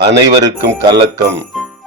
அனைவருக்கும் கலக்கம்.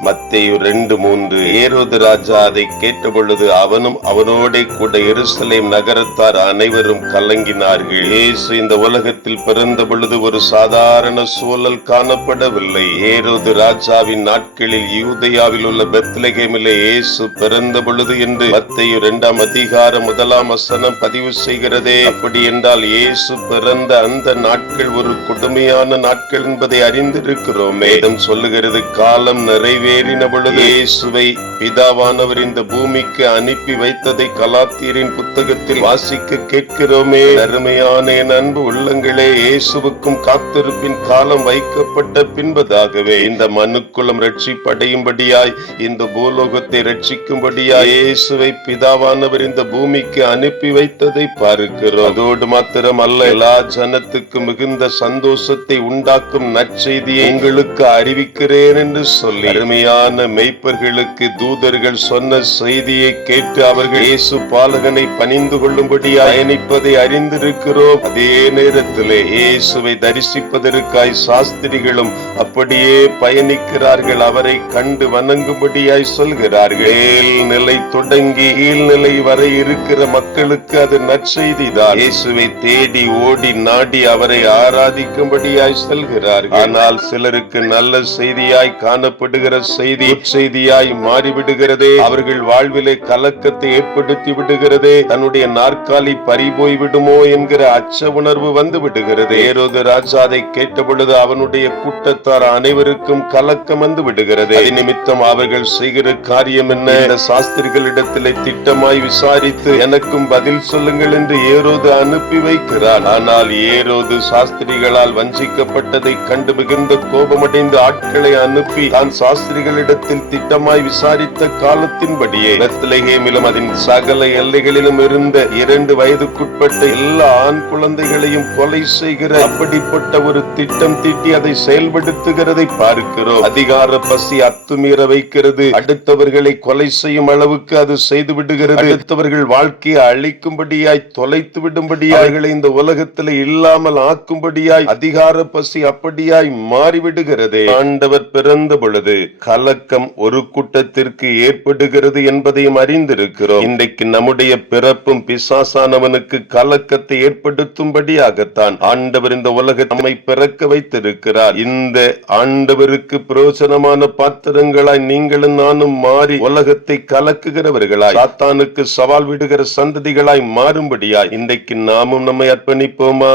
மத்தேயு 2:3. ஏரோது ராஜா அதை கேட்டபொழுது அவனும் அவனோடே கூட எருசலேம் நகரத்தார் அனைவரும் கலங்கினார்கள். இயேசு இந்த உலகத்தில் பிறந்த பொழுது ஒரு சாதாரண சூழல் காணப்படவில்லை. ஏரோது ராஜாவின் நாட்களில் யூதேயாவில் உள்ள பெத்லகேமிலே இயேசு பிறந்த பொழுது என்று மத்தேயு 2:1 பதிவு செய்கிறதே. அப்படி என்றால் இயேசு பிறந்த அந்த நாட்கள் ஒரு கொடுமையான நாட்கள் என்பதை அறிந்திருக்கிறோமே. சொல்லுகிறது, காலம் நிறைவேறின பொழுது இயேசுவை பிதாவானவர் இந்த பூமிக்கு அனுப்பி வைத்ததை கலாத்தியரின் புத்தகத்தில் வாசிக்க கேட்கிறோமே. அருமையான என் அன்பு உள்ளங்களே, இயேசுவுக்கும் காத்திருப்பின் காலம் வைக்கப்பட்ட பின்பதாகவே இந்த மனுக்குலம் ரட்சிப்படையும்படியாய், இந்த பூலோகத்தை ரட்சிக்கும்படியாய் இயேசுவை பிதாவானவர் இந்த பூமிக்கு அனுப்பி வைத்ததை பார்க்கிறோம். அதோடு மாத்திரம் அல்ல, எல்லா ஜனத்துக்கு மிகுந்த சந்தோஷத்தை உண்டாக்கும் நற்செய்தியை உங்களுக்கு அறிவிக்கிறேன் என்று சொல்லி அருமையான மெய்ப்பர்களுக்கு தூதர்கள் சொன்ன செய்தியை கேட்டு அவர்கள் இயேசு பாலகனை பணிந்து கொள்ளும்படி பயணிப்பதை அறிந்திருக்கிறோம். அதே நேரத்திலே இயேசுவை தரிசிப்பதற்காய் சாஸ்திரிகளும் அப்படியே பயணிக்கிறார்கள். அவரை கண்டு வணங்கும்படியாய் சொல்கிறார்கள். மேல்நிலை தொடங்கி கீழ்நிலை வரை இருக்கிற மக்களுக்கு அது நற்செய்திதான். இயேசுவை தேடி ஓடி நாடி அவரை ஆராதிக்கும்படியாய் சொல்கிறார்கள். ஆனால் சிலருக்கு நல்ல செய்தியாய் காணப்படுகிற செய்தி செய்தியாய் மாறிவிடுகிறதே. அவர்கள் வாழ்விலே கலக்கத்தை ஏற்படுத்தி விடுகிறதே. தன்னுடைய நாற்காலி பறிபோய் விடுமோ என்கிற அச்ச உணர்வு வந்து விடுகிறது. ஏரோது ராஜா அதை கேட்டபொழுது அவனுடைய கூட்டத்தார் அனைவருக்கும் கலக்கம் வந்து விடுகிறது. அது நிமித்தம் அவர்கள் செய்கிற காரியம் என்ன? இந்த சாஸ்திரிகளிடத்திலே திட்டமாய் விசாரித்து எனக்கும் பதில் சொல்லுங்கள் என்று ஏரோது அனுப்பி வைக்கிறார். ஆனால் ஏரோது சாஸ்திரிகளால் வஞ்சிக்கப்பட்டதை கண்டு மிகுந்த கோபமடைந்து ஆட்களை அனுப்பி தான் சாஸ்திரிகளிடத்தில் திட்டமாய் விசாரித்த காலத்தின்படியே பெத்லகேமிலும் அதன் சகல எல்லைகளிலும் இருந்த 2 வயதுக்குட்பட்ட எல்லா ஆண் குழந்தைகளையும் கொலை செய்கிற அப்படிப்பட்ட ஒரு திட்டம் தீட்டி அதை செயல்படுத்துகிறதை பார்க்கிறோம். அதிகார பசி அத்துமீற வைக்கிறது. அடுத்தவர்களை கொலை செய்யும் அளவுக்கு அது செய்து விடுகிறது. அடுத்தவர்கள் வாழ்க்கையை அழிக்கும்படியாய், தொலைத்து விடும்படியாய், இந்த உலகத்தில் இல்லாமல் ஆக்கும்படியாய் அதிகார பசி அப்படியாய் மாறிவிடுகிறது. ஆண்டவர் பிறந்த பொழுது கலக்கம் ஒரு கூட்டத்திற்கு ஏற்படுகிறது என்பதையும் அறிந்திருக்கிறோம். இன்றைக்கு நம்முடைய பிறப்பும் பிசாசானவனுக்கு கலக்கத்தை ஏற்படுத்தும்படியாகத்தான் ஆண்டவர் இந்த உலகத்தை நம்மை பிறக்க வைத்திருக்கிறார். இந்த ஆண்டவருக்கு பிரயோஜனமான பாத்திரங்களாய் நீங்களும் நானும் மாறி உலகத்தை கலக்குகிறவர்களாய், சாத்தானுக்கு சவால் விடுகிற சந்ததிகளாய் மாறும்படியாய் இன்றைக்கு நாமும் நம்மை அர்ப்பணிப்போமா?